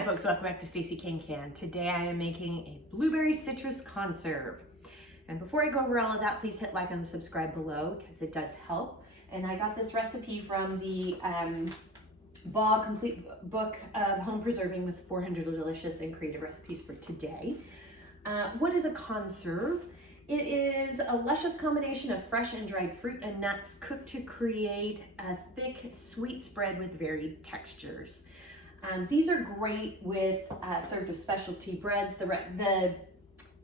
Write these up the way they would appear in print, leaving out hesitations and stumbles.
Hi folks, welcome back to Stacey Can. Today I am making a blueberry citrus conserve. And before I go over all of that, please hit like and subscribe below because it does help. And I got this recipe from the Ball Complete Book of Home Preserving with 400 delicious and creative recipes for today. What is a conserve? It is a luscious combination of fresh and dried fruit and nuts cooked to create a thick, sweet spread with varied textures. These are great with served with specialty breads. The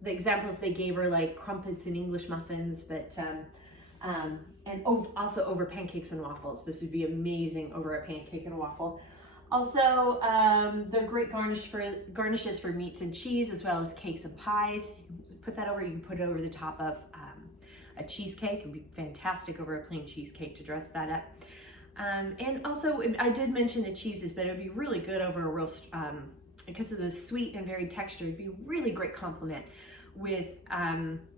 examples they gave are like crumpets and English muffins, but and also over pancakes and waffles. This would be amazing over a pancake and a waffle. Also, they're great garnishes for meats and cheese, as well as cakes and pies. You can put it over the top of a cheesecake. It would be fantastic over a plain cheesecake to dress that up. And also, I did mention the cheeses, but it would be really good over a roast, because of the sweet and varied texture. It'd be a really great complement with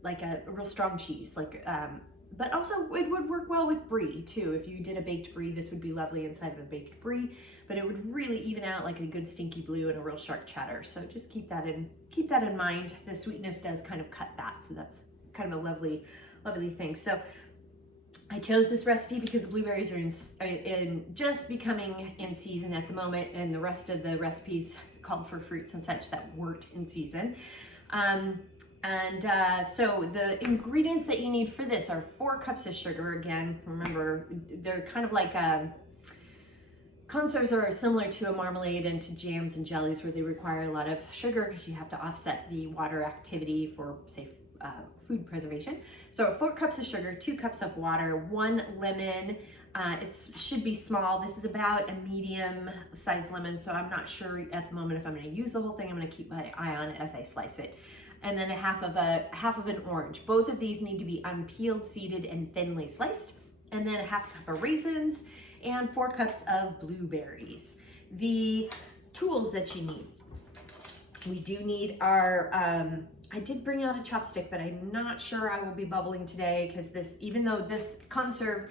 like a real strong cheese, but also it would work well with brie too. If you did a baked brie, this would be lovely inside of a baked brie, but it would really even out like a good stinky blue and a real sharp cheddar. So just keep that in mind. The sweetness does kind of cut that, so that's kind of a lovely thing. So I chose this recipe because the blueberries are in just becoming in season at the moment, and the rest of the recipes called for fruits and such that weren't in season. So the ingredients that you need for this are 4 cups of sugar. Again, remember, they're kind of like conserves are similar to a marmalade and to jams and jellies, where they require a lot of sugar because you have to offset the water activity for, say, food preservation. So 4 cups of sugar, 2 cups of water, 1 lemon. It should be small. This is about a medium sized lemon, so I'm not sure at the moment if I'm going to use the whole thing. I'm going to keep my eye on it as I slice it. And then half of an orange. Both of these need to be unpeeled, seeded, and thinly sliced. And then a half cup of raisins and 4 cups of blueberries. The tools that you need. We do need our, I did bring out a chopstick, but I'm not sure I will be bubbling today because even though this conserve,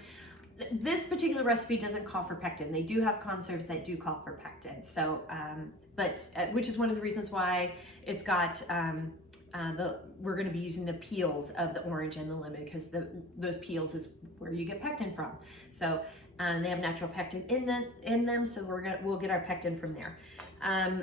this particular recipe doesn't call for pectin. They do have conserves that do call for pectin. So, which is one of the reasons why it's got, we're going to be using the peels of the orange and the lemon, because those peels is where you get pectin from. So they have natural pectin in them, so we'll get our pectin from there.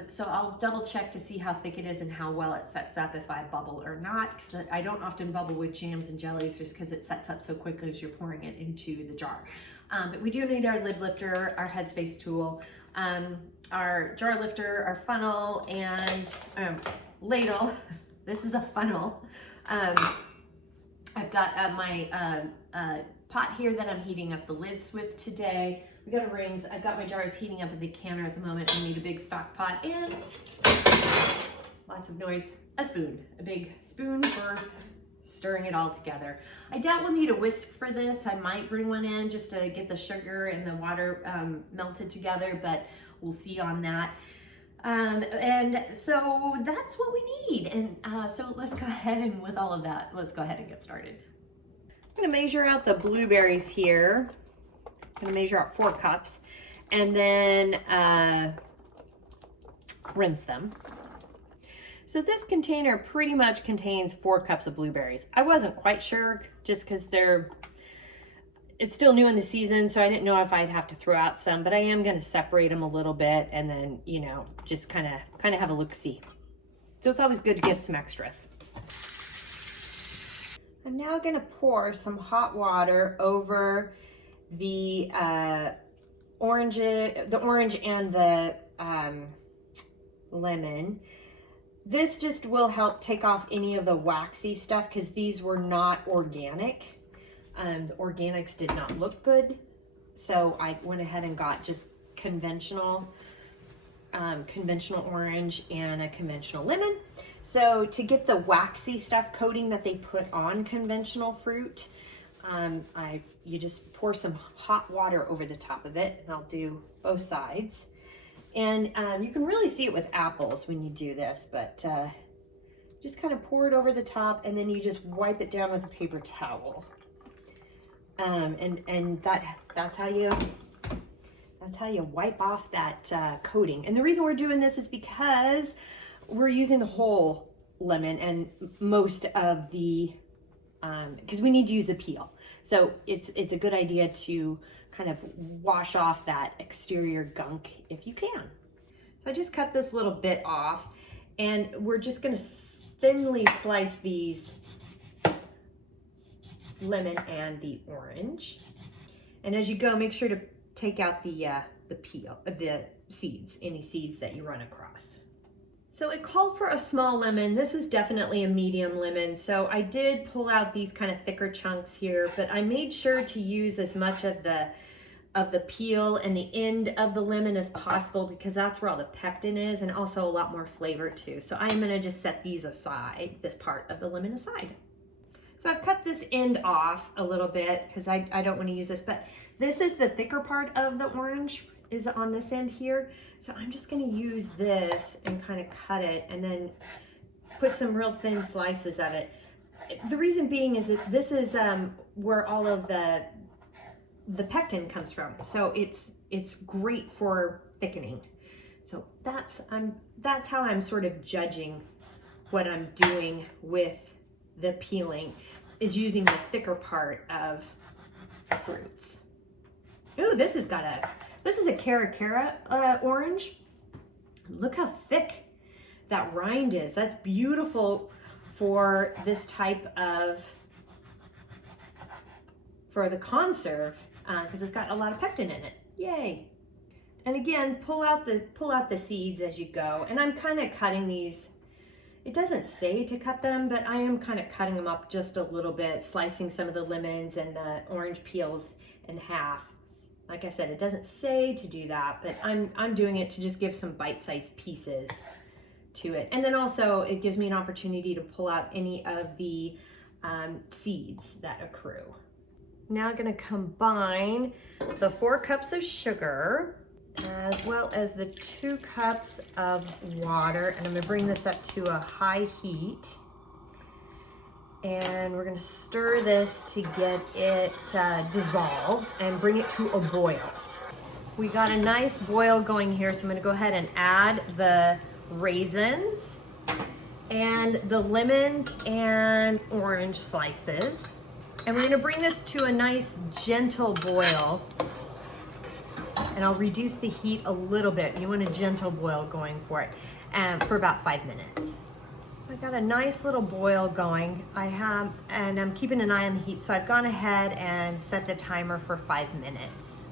So I'll double check to see how thick it is and how well it sets up, if I bubble or not, because I don't often bubble with jams and jellies just because it sets up so quickly as you're pouring it into the jar. But we do need our lid lifter, our Headspace tool, our jar lifter, our funnel, and ladle. This is a funnel. I've got my pot here that I'm heating up the lids with today. We got our rings. I've got my jars heating up in the canner at the moment. I need a big stock pot and lots of noise. A big spoon for stirring it all together. I doubt we'll need a whisk for this. I might bring one in just to get the sugar and the water melted together, but we'll see on that. And so that's what we need. And so let's go ahead and with all of that, let's go ahead and get started. I'm gonna measure out the blueberries here. I'm gonna measure out 4 cups and then rinse them. So this container pretty much contains 4 cups of blueberries. I wasn't quite sure just because it's still new in the season, so I didn't know if I'd have to throw out some, but I am going to separate them a little bit and then, just kind of have a look-see. So it's always good to get some extras. I'm now going to pour some hot water over the orange and the lemon. This just will help take off any of the waxy stuff because these were not organic. The organics did not look good, so I went ahead and got just conventional orange and a conventional lemon. So to get the waxy stuff coating that they put on conventional fruit, you just pour some hot water over the top of it, and I'll do both sides. And you can really see it with apples when you do this, but just kind of pour it over the top, and then you just wipe it down with a paper towel. And that's how you That's how you wipe off that coating. And the reason we're doing this is because we're using the whole lemon and most of the, because we need to use the peel. So it's a good idea to kind of wash off that exterior gunk if you can. So I just cut this little bit off, and we're just gonna thinly slice these lemon and the orange. And as you go, make sure to take out the peel, the seeds, any seeds that you run across. So it called for a small lemon. This was definitely a medium lemon. So I did pull out these kind of thicker chunks here, but I made sure to use as much of the peel and the end of the lemon as possible, because that's where all the pectin is, and also a lot more flavor too. So I'm gonna just set these aside, this part of the lemon aside. So I've cut this end off a little bit because I don't want to use this, but this is the thicker part of the orange is on this end here. So I'm just going to use this and kind of cut it and then put some real thin slices of it. The reason being is that this is where all of the pectin comes from. So it's great for thickening. So that's how I'm sort of judging what I'm doing with the peeling, is using the thicker part of fruits. Ooh, this is a Cara orange. Look how thick that rind is. That's beautiful for this type of, for the conserve, because it's got a lot of pectin in it. Yay. And again, pull out the seeds as you go. And I'm kind of cutting these. It doesn't say to cut them, but I am kind of cutting them up just a little bit, slicing some of the lemons and the orange peels in half. Like I said, it doesn't say to do that, but I'm doing it to just give some bite-sized pieces to it. And then also it gives me an opportunity to pull out any of the seeds that accrue. Now I'm gonna combine the 4 cups of sugar as well as the 2 cups of water, and I'm gonna bring this up to a high heat. And we're gonna stir this to get it dissolved and bring it to a boil. We got a nice boil going here, so I'm gonna go ahead and add the raisins and the lemons and orange slices. And we're gonna bring this to a nice gentle boil. And I'll reduce the heat a little bit. You want a gentle boil going for it, for about 5 minutes. I got a nice little boil going. And I'm keeping an eye on the heat, so I've gone ahead and set the timer for 5 minutes.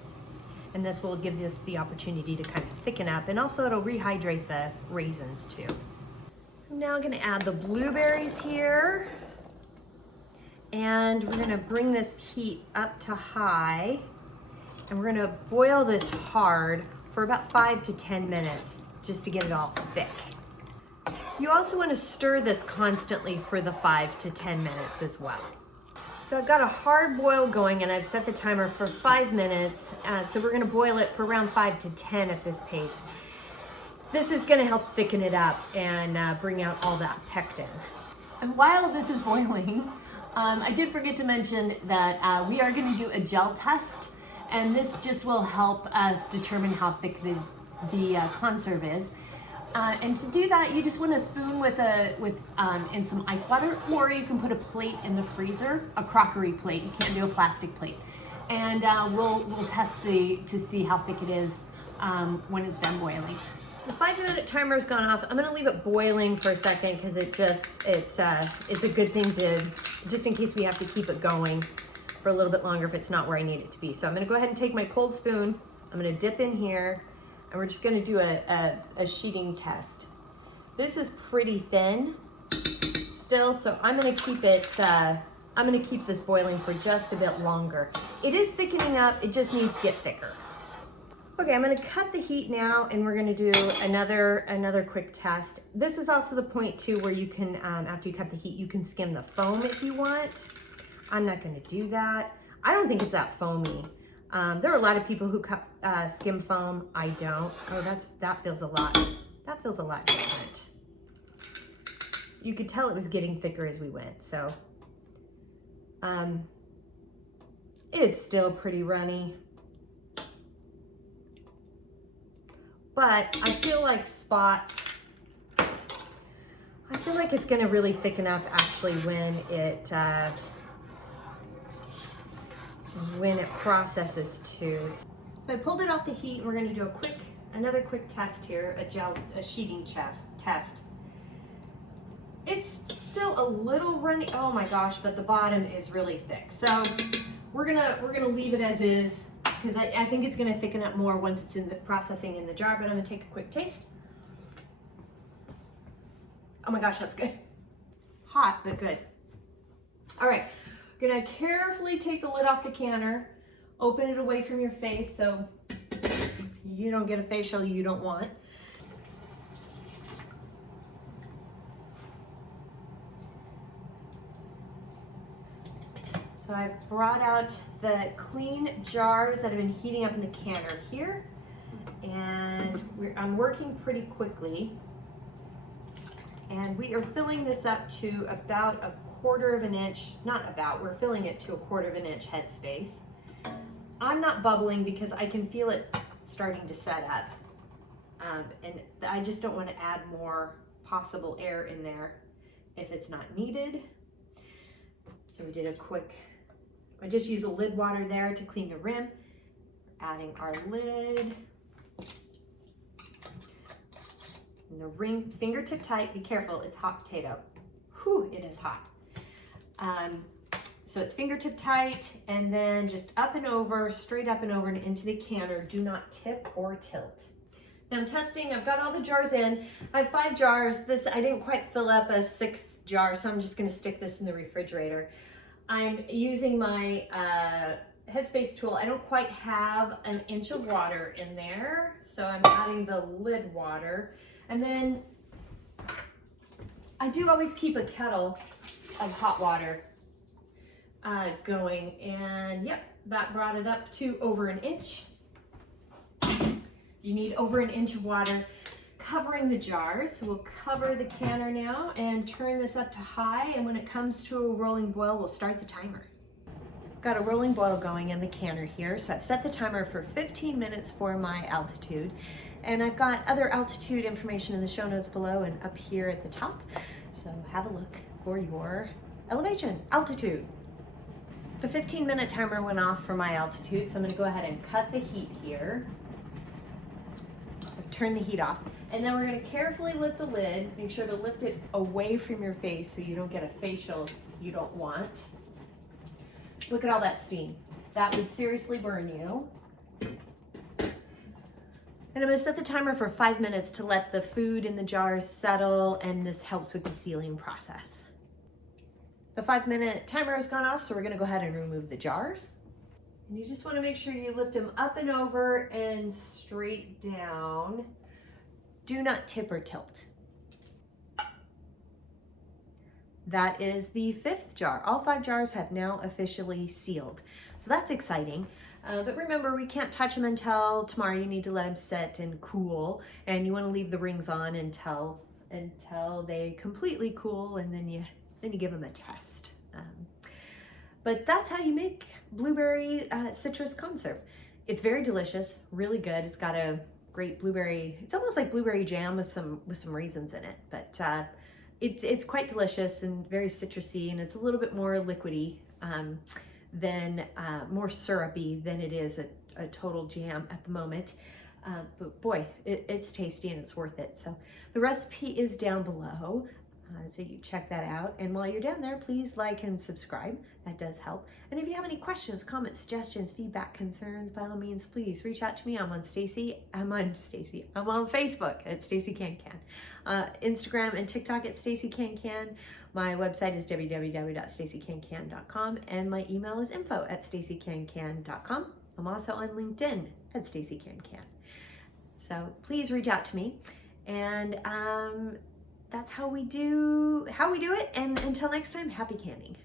And this will give us the opportunity to kind of thicken up, and also it'll rehydrate the raisins too. I'm now gonna add the blueberries here. And we're gonna bring this heat up to high. And we're gonna boil this hard for about 5 to 10 minutes just to get it all thick. You also wanna stir this constantly for the 5 to 10 minutes as well. So I've got a hard boil going, and I've set the timer for 5 minutes. So we're gonna boil it for around 5 to 10 at this pace. This is gonna help thicken it up and bring out all that pectin. And while this is boiling, I did forget to mention that we are gonna do a gel test. And this just will help us determine how thick the conserve is. And to do that, you just want to spoon in some ice water, or you can put a plate in the freezer, a crockery plate. You can't do a plastic plate. And we'll test to see how thick it is when it's done boiling. The 5-minute timer's gone off. I'm gonna leave it boiling for a second because it's a good thing to, just in case we have to keep it going for a little bit longer if it's not where I need it to be. So I'm gonna go ahead and take my cold spoon, I'm gonna dip in here, and we're just gonna do a sheeting test. This is pretty thin still, so I'm gonna keep it, I'm gonna keep this boiling for just a bit longer. It is thickening up, it just needs to get thicker. Okay, I'm gonna cut the heat now, and we're gonna do another quick test. This is also the point too where you can, after you cut the heat, you can skim the foam if you want. I'm not gonna do that. I don't think it's that foamy. There are a lot of people who skim foam. I don't. Oh, that feels a lot different. You could tell it was getting thicker as we went, so. It's still pretty runny. but I feel like spots, I feel like it's gonna really thicken up actually when it processes too. So I pulled it off the heat and we're gonna do another quick test here, a sheeting test. It's still a little runny, oh my gosh, but the bottom is really thick. So we're gonna leave it as is, because I think it's gonna thicken up more once it's in the processing in the jar, but I'm gonna take a quick taste. Oh my gosh, that's good. Hot, but good. All right, I'm gonna carefully take the lid off the canner, open it away from your face so you don't get a facial you don't want. So I've brought out the clean jars that have been heating up in the canner here, and I'm working pretty quickly. And we are filling this up to about a quarter of an inch, we're filling it to a quarter of an inch headspace. I'm not bubbling because I can feel it starting to set up. And I just don't want to add more possible air in there if it's not needed. So we did I just use a lid water there to clean the rim. Adding our lid. And the ring, fingertip tight, be careful, it's hot potato. Whew, it is hot. So it's fingertip tight, and then just up and over, straight up and over and into the canner. Do not tip or tilt. Now I'm testing, I've got all the jars in. I have 5 jars. I didn't quite fill up a 6th jar, so I'm just gonna stick this in the refrigerator. I'm using my Headspace tool. I don't quite have an inch of water in there, so I'm adding the lid water. And then I do always keep a kettle of hot water going, and yep, that brought it up to over an inch. You need over an inch of water covering the jars. So we'll cover the canner now and turn this up to high, and when it comes to a rolling boil, we'll start the timer. Got a rolling boil going in the canner here, so I've set the timer for 15 minutes for my altitude, and I've got other altitude information in the show notes below and up here at the top, so have a look for your elevation, altitude. The 15-minute timer went off for my altitude, so I'm going to go ahead and cut the heat here. Turn the heat off, and then we're going to carefully lift the lid. Make sure to lift it away from your face so you don't get a facial you don't want. Look at all that steam. That would seriously burn you. And I'm going to set the timer for 5 minutes to let the food in the jars settle, and this helps with the sealing process. The 5-minute timer has gone off, so we're going to go ahead and remove the jars. And you just want to make sure you lift them up and over and straight down. Do not tip or tilt. That is the 5th jar. All 5 jars have now officially sealed. So that's exciting. But remember, we can't touch them until tomorrow. You need to let them set and cool. And you want to leave the rings on until they completely cool, and then you give them a test. But that's how you make blueberry citrus conserve. It's very delicious, really good. It's got a great blueberry, it's almost like blueberry jam with some raisins in it, but it's quite delicious and very citrusy, and it's a little bit more liquidy more syrupy than it is a total jam at the moment. But boy, it's tasty and it's worth it. So the recipe is down below. So you check that out. And while you're down there, please like and subscribe. That does help. And if you have any questions, comments, suggestions, feedback, concerns, by all means, please reach out to me. I'm on Facebook at Stacey Can Can. Instagram and TikTok at Stacey Can Can. My website is www.staceycancan.com, and my email is info@staceycancan.com. I'm also on LinkedIn at Stacey Can Can. So please reach out to me. And that's how we do it. And until next time, happy canning.